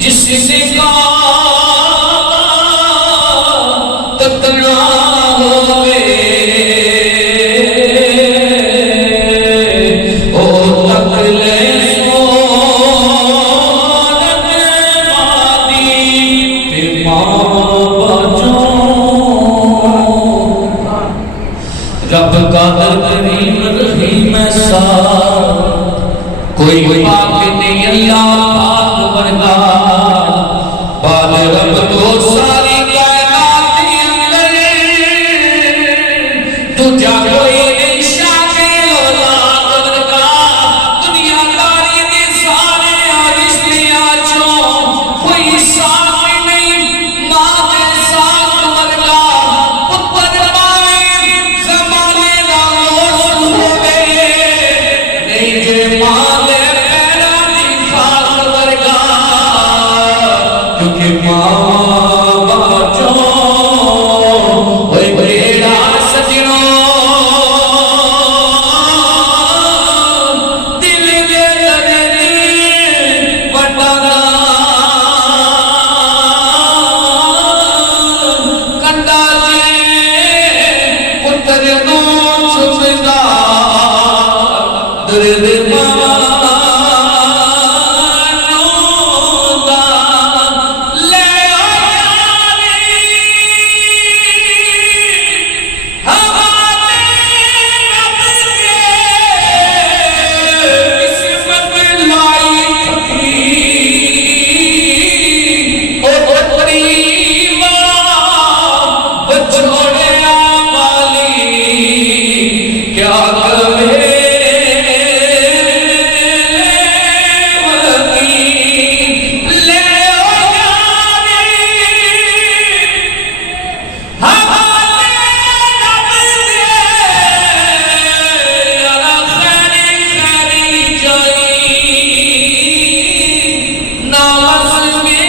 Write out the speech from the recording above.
जिससे तकना होवे ओ तकले सोनत मादी ते बचो रब कादर करीम रहीम सा कोई पाक नहीं अल्लाह पाक वर्गा बाल रब तो सारी कायनात के अंदर तुझा कोई नहीं शामिल औलाद वर्गा दुनियादारी दे सारे रिश्तियां चो कोई साथ नहीं मां दे साथ वर्गा पुत्र पावे जमाने दा लोस होवे नहीं जे मां ना